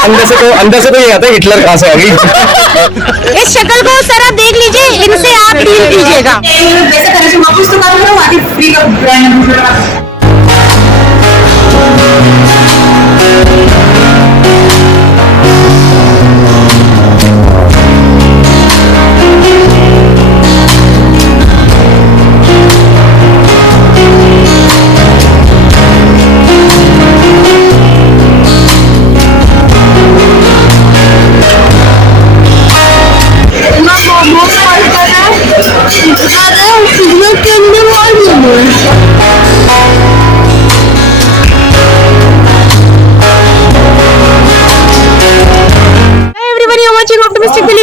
अंदर से तो ये आता है हिटलर कहाँ से आ गई। इस शक्ल को सर आप देख लीजिए, इनसे आप डील कीजिएगा। वैसे तरह से वापस तो बात करो, आगे फ्री का ब्रांड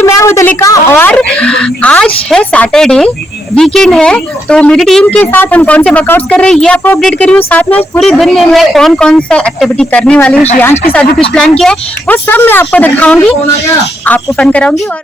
मैं हूं दलिका और आज है सैटरडे, वीकेंड है, तो मेरी टीम के साथ हम कौन से वर्कआउट्स कर रहे हैं ये आपको अपडेट करी हूँ। साथ में आज पूरे दिन में मैं कौन कौन सा एक्टिविटी करने वाली हूँ, श्रेयांश के साथ भी कुछ प्लान किया है, वो सब मैं आपको दिखाऊंगी, आपको फन कराऊंगी। और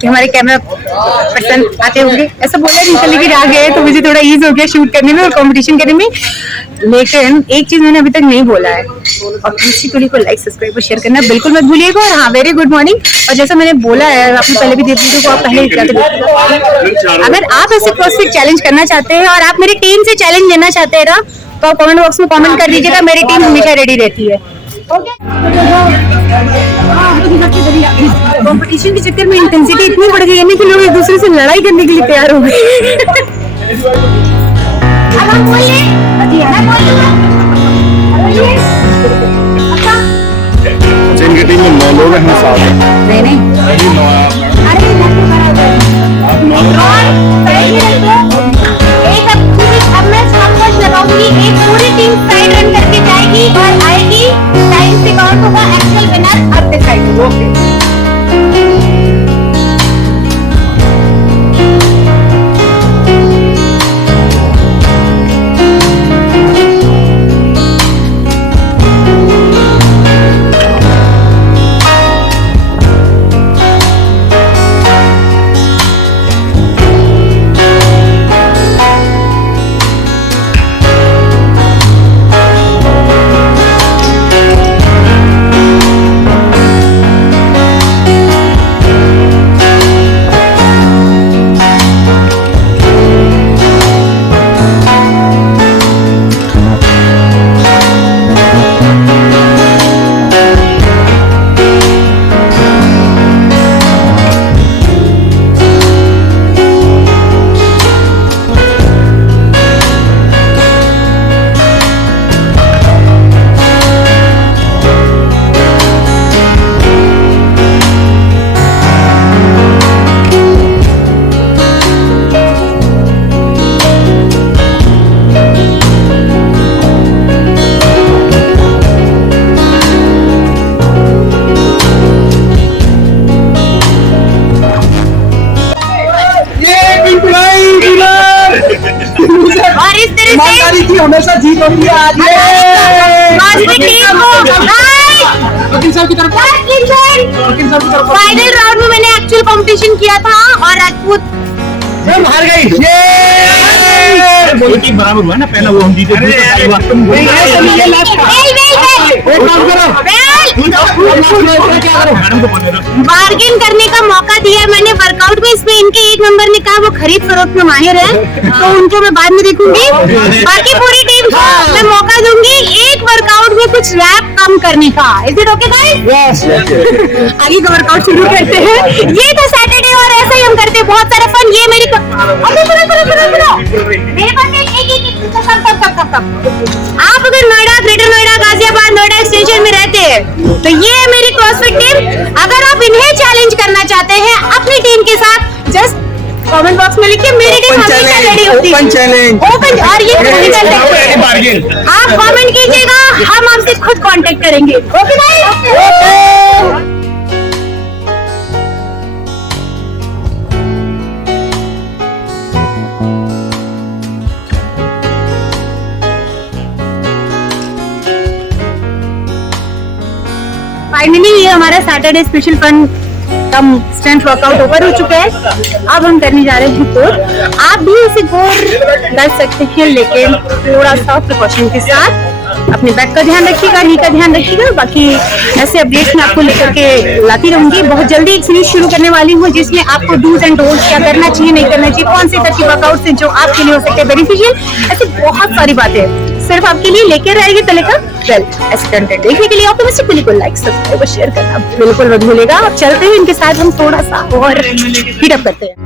कि हमारे कैमरा पर्सन आते होंगे, ऐसा बोला नहीं था, लेकिन आ गए तो मुझे थोड़ा ईज हो गया शूट करने में और कंपटीशन करने में। लेकिन एक चीज मैंने अभी तक नहीं बोला है, और दूसरी वीडियो को लाइक सब्सक्राइब और शेयर करना बिल्कुल मत भूलिएगा। और हाँ, वेरी गुड मॉर्निंग। और जैसा मैंने बोला है, आपने पहले भी वीडियो को आप पहले ही जाकर अगर आप ऐसे क्रॉसफिट चैलेंज करना चाहते हैं और आप मेरी टीम से चैलेंज लेना चाहते हैं ना, तो आप कमेंट बॉक्स में कमेंट कर दीजिएगा, मेरी टीम हमेशा रेडी रहती है। कंपटीशन के चक्कर में इंटेंसिटी इतनी बढ़ गई है ना कि लोग एक दूसरे से लड़ाई करने के लिए तैयार हो गए। इनकी टीम में 9 लोग हैं, हम 7 हैं। नहीं एक पूरी टीम साइड रन करके जाएगी और आएगी, टाइम से काउंट होगा, एक्चुअल विनर अब डिसाइड होगा। ईमानदारी की हमेशा जीत होती है। आज फाइनल राउंड में मैंने एक्चुअल कंपटीशन किया था और राजपूत हार गई। एक बराबर हुआ ना, पहला वो हम जीते, मैडम को बोले बार्गेन करने का मौका दिया मैंने वर्कआउट में, इसमें इनके एक नंबर ने कहा वो खरीद फरोख्त में माहिर है, तो उनको मैं बाद में देखूंगी। बाकी पूरी टीम को मैं मौका दूंगी एक वर्कआउट में कुछ रैप कम करने का। Is it okay guys? आगे का वर्कआउट शुरू करते हैं। ये था सैटरडे और ऐसा ही हम करते हैं बहुत सारा फन। ये मेरी मेरे पास एक आप अगर नोएडा, ग्रेटर नोएडा, गाजियाबाद, नोएडा एक्सटेंशन में रहते हैं तो ये है मेरी क्रॉसफिट टीम। अगर आप इन्हें चैलेंज करना चाहते हैं अपनी टीम के साथ, जस्ट कमेंट बॉक्स में लिखिए मेरी टीम हमेशा रेडी होती है। ओपन चैलेंज, ओपन, और ये आप कमेंट कीजिएगा, हम आपसे खुद कांटेक्ट करेंगे। Okay guys? फाइनली ये हमारा सैटरडे स्पेशल फन कम स्ट्रेंथ वर्कआउट ओवर हो चुका है। अब हम करने जा रहे हैं कोर। आप भी इसे कोर कर सकते हैं, लेकिन थोड़ा सा प्रिकॉशन के साथ। अपने बैक का ध्यान रखिएगा, नी का ध्यान रखिएगा। बाकी ऐसे अपडेट्स मैं आपको लेकर के लाती रहूंगी। बहुत जल्दी एक सीरीज शुरू करने वाली हूँ जिसमें आपको डूज एंड डोंट्स, क्या करना चाहिए, नहीं करना चाहिए, कौन से तरह के वर्कआउट से जो आपके लिए हो सकते हैं बेनिफिशियल, ऐसी बहुत सारी बातें सिर्फ आपके लिए लेकर रहेगी तलेका। वेल, ऐसे कंटेंट देखने के लिए ऑटोमेटिकली को लाइक, सब्सक्राइब और शेयर करना बिल्कुल मत भूलिएगा। अब चलते हैं इनके साथ, हम थोड़ा सा और हीट अप करते हैं।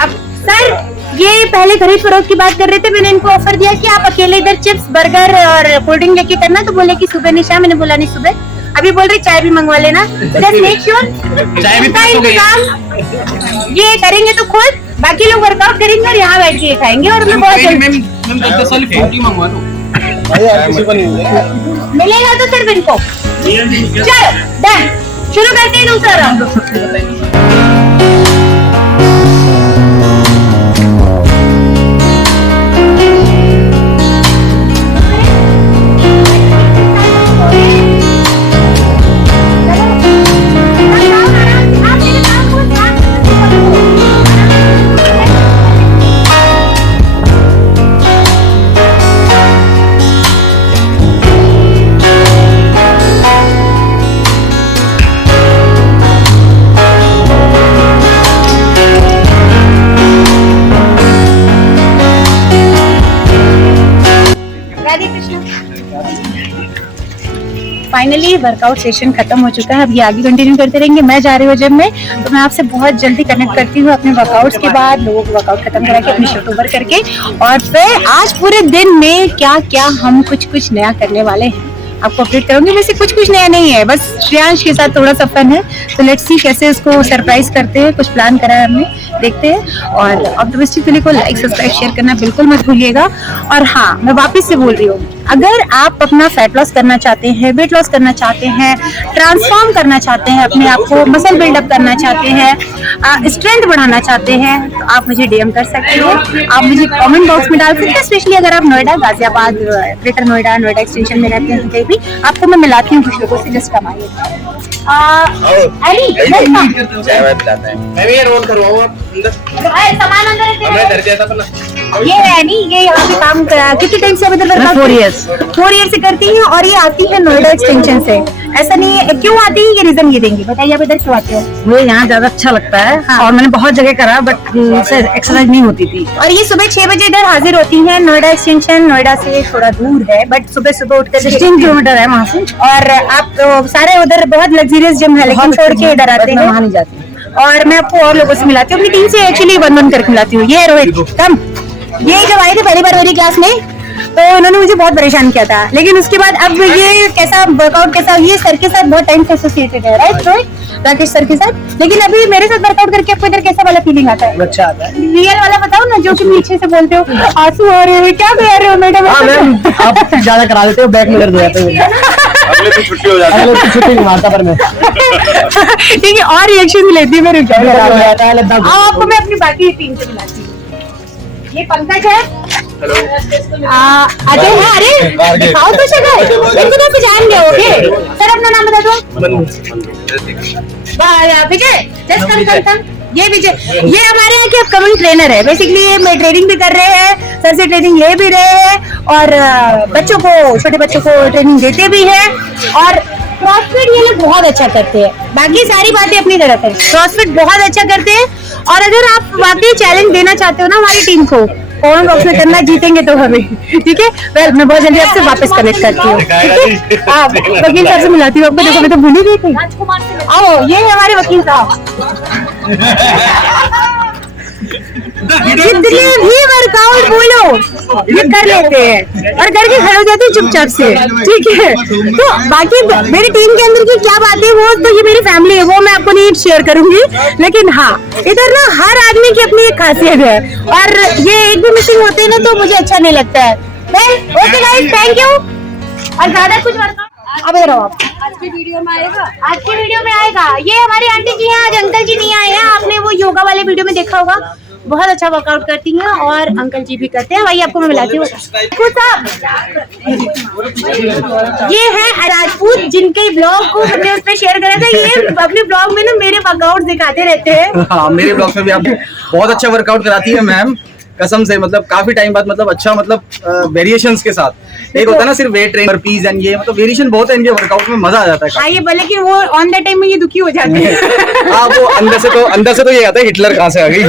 अब सर, ये पहले खरीद फरोख्त की बात कर रहे थे, मैंने इनको ऑफर दिया कि आप अकेले इधर चिप्स, बर्गर और कोल्ड ड्रिंक लेके करना, तो बोले कि सुबह नहीं शाम। मैंने बोला नहीं सुबह, अभी बोल रहे चाय भी मंगवा लेना। जस्ट मेक श्योर चाय भी pass हो गई है। ये करेंगे तो खुद, बाकी लोग वर्कआउट करेंगे और यहाँ बैठ के खाएंगे। और मैं बहुत जल्दी मिलेगा तो सिर्फ इनको। चलो डन, शुरू करते हैं दूसरा राउंड। फाइनली वर्कआउट सेशन खत्म हो चुका है। अब ये आगे कंटिन्यू करते रहेंगे। मैं जा रही हूँ जिम में, तो मैं आपसे बहुत जल्दी कनेक्ट करती हूँ अपने वर्कआउट्स के बाद, लोगों को वर्कआउट खत्म करा के अपनी शूट ओवर करके, और फिर आज पूरे दिन में क्या क्या हम कुछ नया करने वाले हैं आपको अपडेट करूंगी। वैसे कुछ नया नहीं है, बस श्रेयांश के साथ थोड़ा सा फन है, तो लेट्स सी कैसे उसको सरप्राइज करते हैं। कुछ प्लान करा है हमने, देखते हैं। और ऑप्टिमिस्टिक दिल्ली को लाइक सब्सक्राइब शेयर करना बिल्कुल मत भूलिएगा। और हाँ, मैं वापस से बोल रही हूँ, अगर आप अपना फैट लॉस करना चाहते हैं, वेट लॉस करना चाहते हैं, ट्रांसफॉर्म करना चाहते हैं, अपने आप को मसल बिल्डअप करना चाहते हैं, स्ट्रेंथ बढ़ाना चाहते हैं, तो आप मुझे डीएम कर सकते हो। आप मुझे कमेंट बॉक्स में डाल सकते हैं, स्पेशली अगर आप नोएडा, गाजियाबाद, ग्रेटर नोएडा एक्सटेंशन में रहते हैं, कहीं भी आपको मैं मिलाती हूँ कुछ लोगों से। जस्ट कमाइए। मैं भी ये रोल करवाऊँ सामान अंदर हमने डर गया था पर ये है नहीं, ये यहाँ पे काम कितने टाइम से अभी तक 4 ईयर से करती हैं, और ये आती है नोएडा एक्सटेंशन से। ऐसा नहीं है, क्यों आती है ये रीजन ये देंगे, बताइए आप इधर क्यों आते हो? मुझे यहाँ ज्यादा अच्छा लगता है। हाँ। और मैंने बहुत जगह करा, बट एक्सरसाइज नहीं होती थी। और ये सुबह 6 बजे इधर हाजिर होती हैं। नोएडा एक्सटेंशन नोएडा से थोड़ा दूर है, बट सुबह उठकर 16 किलोमीटर है वहाँ से। और आप सारे उधर बहुत लग्जरियस जिम है, लेकिन छोड़ के इधर आते हैं। वहाँ नहीं जाती। और मैं आपको और लोगों से मिलाती हूँ, अपनी टीम से एक्चुअली वन करके मिलाती हूँ। ये रोहित कम, ये जब आए थे पहली बार मेरी क्लास में, तो उन्होंने मुझे बहुत परेशान किया था, लेकिन उसके बाद अब ये कैसा वर्कआउट, कैसा ये सर के साथ बहुत टाइम से एसोसिएटेड है, राइट रोहित? राकेश सर के साथ। लेकिन अभी मेरे साथ वर्कआउट करके आपको इधर कैसा वाला फीलिंग आता है? अच्छा आता है। रियल वाला बताओ ना, जो कि पीछे से बोलते हो आंसू आ रहे हैं, क्या कह रहे हो मैडम? हाँ मैम, आप ज्यादा करा देते हो, बैक में दर्द हो जाता है। अगले दिन छुट्टी हो जाती है। अगले दिन छुट्टी नहीं मारता पर मैं। ठीक है, और रिएक्शन लेती हूँ मैं, रुक जाओ। हो जाता है लद्दाख। अब आपको मैं अपनी बाकी टीम से मिलाती हूँ। ये पंकज है, अजय है। अरे दिखाओ तो शक्ल, इनको तो पहचान गए होगे। सर अपना नाम बता दो। विजय, जस्ट कम। ये विजय, ये हमारे यहाँ के अपकमिंग ट्रेनर है। बेसिकली ये ट्रेनिंग भी कर रहे हैं, सर से ट्रेनिंग ले भी रहे हैं, और बच्चों को, छोटे बच्चों को ट्रेनिंग देते भी हैं। और क्रॉसफिट ये लोग बहुत अच्छा करते हैं, बाकी सारी बातें अपनी तरफ है। क्रॉसफिट बहुत अच्छा करते हैं, और अगर आप वाकई चैलेंज देना चाहते हो ना हमारी टीम को, कमेंट बॉक्स में करना, जीतेंगे तो हमें, ठीक है? वेल, मैं बहुत जल्दी आपसे वापस कनेक्ट करती हूँ, ठीक है? आप वकील साहब से मिलाती हूँ आपको। देखो मैं तो भूल ही गई थी। आओ, ये है हमारे वकील साहब। जितने भी वर्कआउट बोलो ये कर लेते हैं, और करके खड़े हो जाते हैं चुपचाप से, ठीक है? तो बाकी मेरी टीम के अंदर की क्या बात है, वो तो ये मेरी फैमिली है, वो मैं आपको नहीं शेयर करूंगी। लेकिन हाँ, इधर ना हर आदमी की अपनी एक खासियत है, और ये एक भी मिसिंग होते हैं ना तो मुझे अच्छा नहीं लगता है। Okay guys, thank you. और ज्यादा कुछ वर्कआउट अब इधर आओ, आप आज की वीडियो में आएगा। ये हमारी आंटी जी हैं, आज अंकल जी नहीं आए हैं। आपने वो योगा वाले वीडियो में देखा होगा, बहुत अच्छा वर्कआउट करती हैं, और अंकल जी भी करते हैं। वही आपको मैं मिलाती हूँ। ये है राजपूत, जिनके ब्लॉग को हमने उस पर शेयर करा था। ये अपने ब्लॉग में ना मेरे वर्कआउट दिखाते रहते हैं। हाँ, मेरे ब्लॉग में भी आप बहुत अच्छा वर्कआउट कराती है मैम, कसम से। मतलब काफी टाइम बाद, मतलब अच्छा, मतलब वेरिएशंस के साथ। एक होता है ना सिर्फ वेट ट्रेन, पीस एंड ये, मतलब वेरिएशन बहुत है इनके वर्कआउट में, मजा आ जाता है। हाँ, ये भले कि वो ऑन द टाइम में ये दुखी हो जाते हैं। हाँ, वो अंदर से तो ये आता है हिटलर कहाँ से आ गई।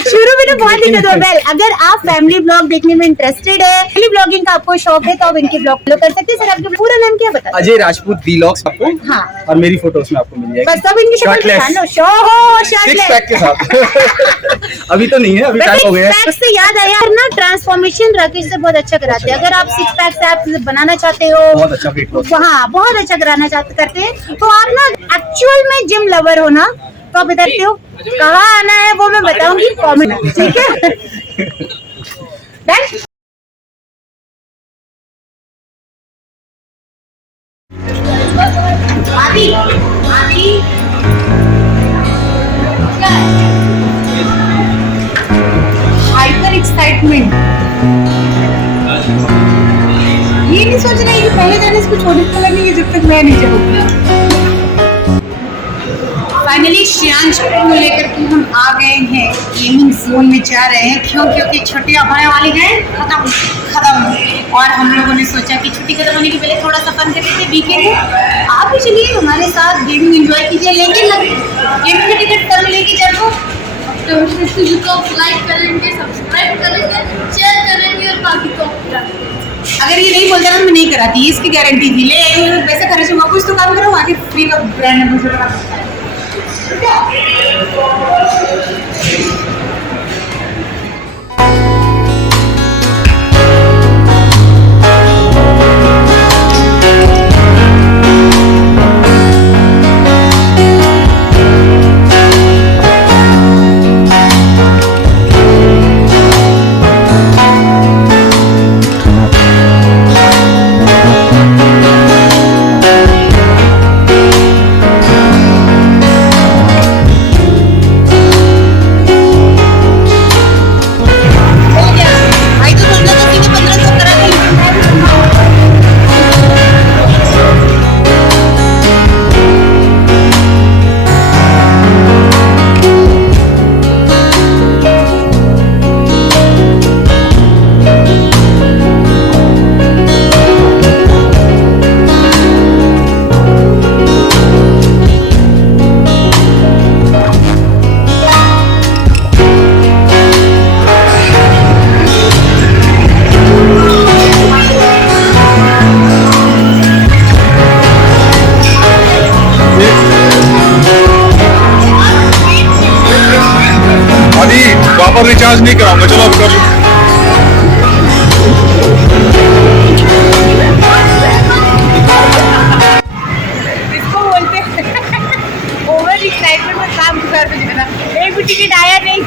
शुरू में तो बहुत दिक्कत हो। वेल, अगर आप फैमिली ब्लॉग देखने में इंटरेस्टेड है, फैमिली ब्लॉगिंग का आपको शौक है, तो आप इनके ब्लॉग फॉलो कर सकते हैं। सर आपका पूरा नाम क्या बता? अजय राजपूत व्लॉग्स आपको, हाँ, और मेरी फोटोज में आपको मिल जाएगी। बस सब इनकी शक्ल पहचान लो, सिक्स पैक के साथ। अभी तो नहीं है, अभी टाइम हो गया है। से याद आया ना, ट्रांसफॉर्मेशन राकेश से बहुत अच्छा कराते हैं। अगर आप 6 पैक एप्स बनाना चाहते हो, बहुत अच्छा फिट लॉस, हाँ बहुत अच्छा कराना करते हैं, तो आप ना एक्चुअल में जिम लवर हो ना, तो आप बताते हो कहाँ आना है, वो मैं बताऊंगी कमेंट, ठीक है? हाइपर एक्साइटमेंट, ये नहीं सोच रही कि पहले जाने इसको छोड़ने को लगेगी जब तक मैं नहीं जाऊंगी। फाइनली श्रेयांश को लेकर के हम आ गए हैं, गेमिंग जोन में जा रहे हैं। क्योंकि छुट्टियां होने वाली हैं, खत्म। और हम लोगों ने सोचा कि छुट्टी खत्म होने के पहले थोड़ा सा फन कर लेते, वीकेंड है, आप भी चलिए हमारे साथ गेमिंग एंजॉय कीजिए। लेकिन गेमिंग की टिकट तब मिलेगी जब वो तो इस वीडियो को लाइक करेंगे, सब्सक्राइब करेंगे, शेयर करेंगे और बाकी को अगर ये नहीं बोलता ना तो मैं नहीं कराती, इसकी गारंटी थी। ले आई हूँ, पैसा खर्च हुआ, कुछ तो काम करो, आगे फ्री का ब्रांड एम्बेसडर। वापस रिचार्ज नहीं कराऊंगा, चलो अब कर लो। इसको बोलते हैं ओवर एक्साइटमेंट में काम कर देना। एक भी टिकट आया नहीं।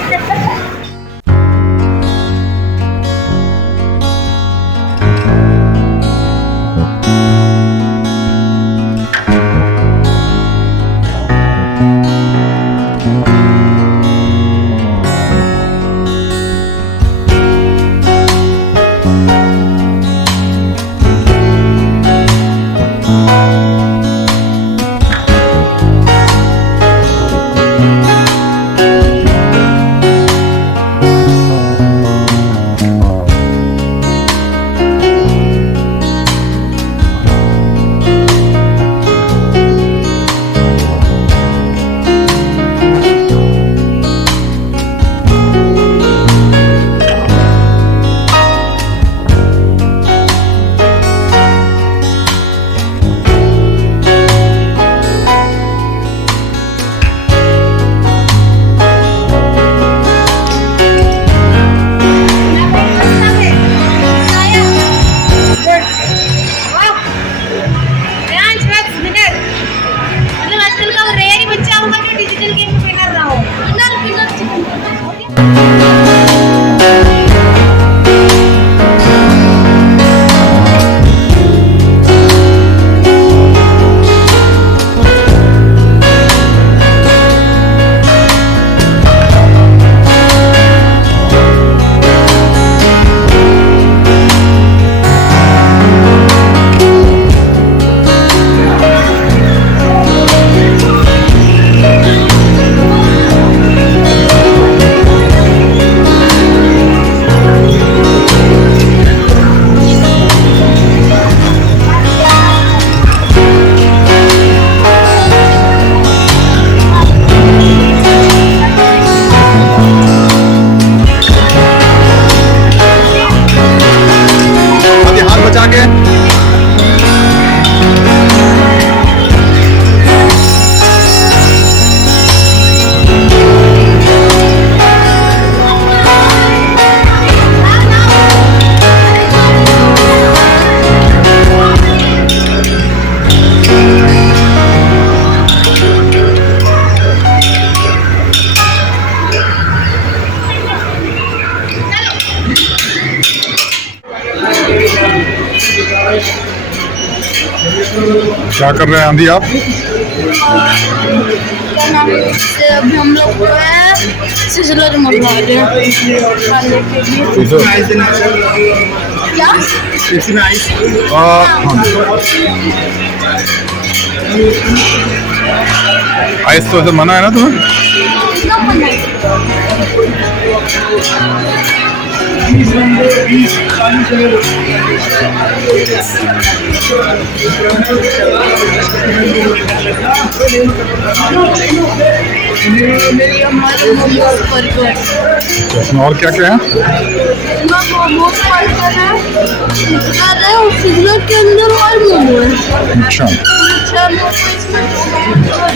क्या कर रहे हैं आंधी आप? अभी हम लोग जो है सिजलर मंगवा रहे हैं खाने के लिए। क्या? आइस तो ऐसे मना है ना तुम्हें? बर्गर और क्या क्या है? मोमोज बर्गर है, सिजलर के अंदर और मोमो है। अच्छा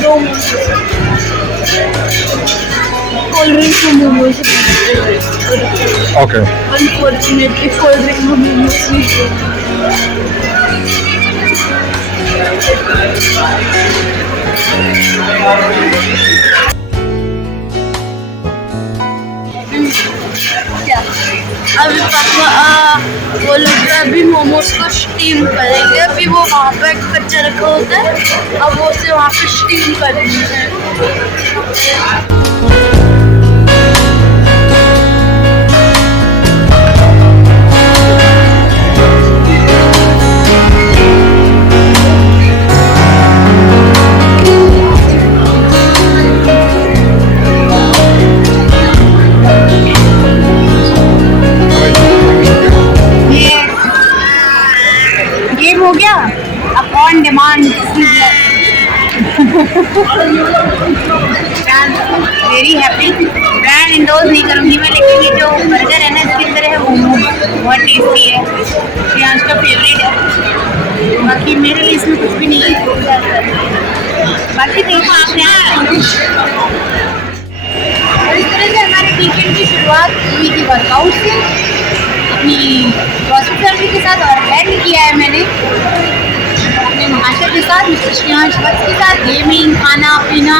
दो कोल्ड ड्रिंक में momos okay unfortunately cold drink में मोमोज नहीं है। क्या अभी पापा वो लोग अभी मोमोज को स्टीम करेंगे। अभी वो वहाँ पे कच्चा रखा होता है, अब वो उसे वहाँ पे स्टीम कर देंगे। गेम हो गया अब on demand. Very happy. Brand endorse नहीं करूँगी मैं, लेकिन ये जो बर्गर है ना इसके अंदर है मोमो बहुत टेस्टी है, प्रियांश का फेवरेट है। बाकी मेरे लिए इसमें कुछ भी नहीं है। बाकी देखो आप यहाँ और इस तरह से हमारे वीकेंड की शुरुआत हुई थी वर्कआउट से अपनी हॉस्पिटल फैमिली के साथ। और प्लान किया है मैंने अपने महाशय के साथ, मिस्टर श्रेयांश भट्ट के साथ। गेमिंग, खाना पीना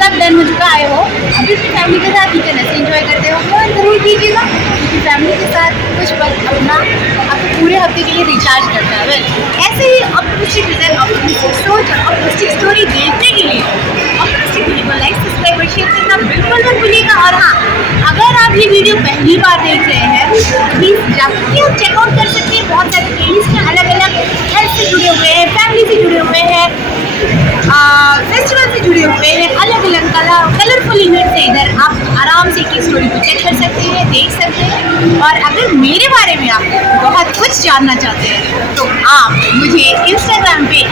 सब डन हो चुका है। वो अभी अपनी फैमिली के साथ वीकेंड ऐसे एंजॉय करते हो और ज़रूर कीजिएगा, क्योंकि फैमिली के साथ कुछ वक्त अपना आपको पूरे हफ्ते के लिए रिचार्ज करता है। वेल ऐसे ही ऑप्टिमिस्टिक विजन, ऑप्टिमिस्टिक सोच और ऑप्टिमिस्टिक स्टोरी देखने के लिए ऑप्टिमिस्टिक वीडियो को लाइक, सब्सक्राइब और शेयर करना बिल्कुल मत भूलिएगा। और हाँ, अगर आप ये वीडियो पहली बार देख रहे हैं प्लीज़ जाकर आप चेकआउट कर सकते हैं। बहुत सारे प्लेलिस्ट में अलग अलग हेल्थ से जुड़े हुए हैं, फैमिली से जुड़े हुए हैं, फेस्टिवल से जुड़े हुए हैं, अलग अलग कलरफुल इवेंट से इधर आप आराम से की स्टोरी को चेक कर सकते हैं, देख सकते हैं। और अगर मेरे बारे में आप बहुत कुछ जानना चाहते हैं तो आप मुझे इंस्टाग्राम पे